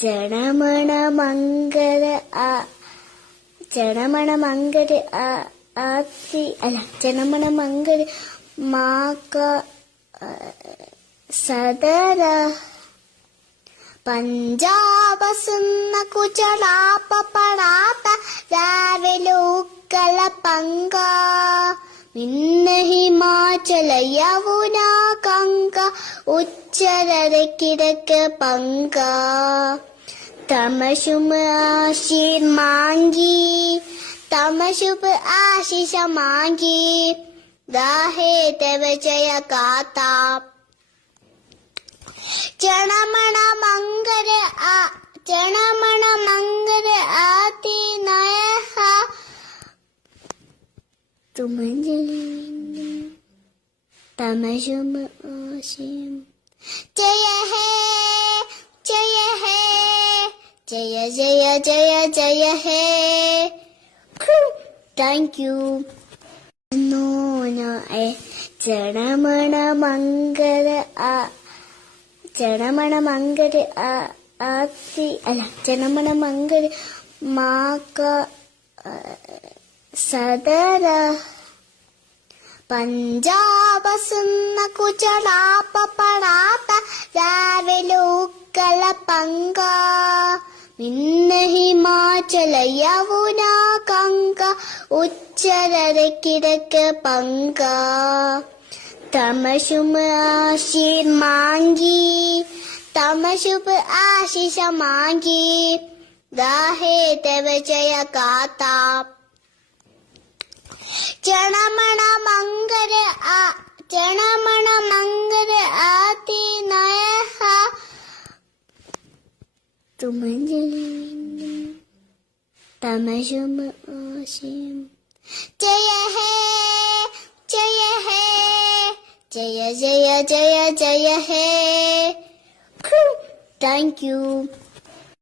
ജനമണ മംഗള ജനമണ മംഗള ആത്തി അല്ല ജനമണ മംഗള മാക സദര പഞ്ചാബ് സുന്ന കുചലാപ പടാത്ത രാവിലുക്കല പങ്ക ഇന്ന ഹിമാചല യമുന കങ്ക ഉച്ചരര കിഴക്ക് പങ്ക തമശുമ ആശീർ മാങ്കി തമശുഭ ആശിഷ മാങ്കി ദാഹേ തവ ജയ കാത്ത ജനമണ മംഗള ജനമണ മംഗള ആതി നയ തുമഞ്ജലി തമശുമ ആശീം ജയ ഹേ ജയ ഹേ ജയ ജയ ജയ ജയ ഹേ. Thank you. ജനമണ മംഗള ജനമണ മംഗള ആത്തി അല്ല ജനമണ മംഗള മാക സദര പഞ്ചാബ് സുന്ന കുചലാപ പടാത്ത രാവിലുക്കല പങ്ക ഇന്ന ഹിമാചല യമുന കങ്ക ഉച്ചരര കിഴക്ക് പങ്ക തമശുമ ആശീർ മാങ്കി തമശുഭ ആശിഷ മാങ്കി ദാഹേ തവ ജയ കാത്ത ജനമണ മംഗള ജനമണ മംഗള ആതി നയ തുമഞ്ജലി തമശുമ ആശീം ജയ ഹേ ജയ ഹേ ജയ ജയ ജയ ജയ ഹേ. Thank U.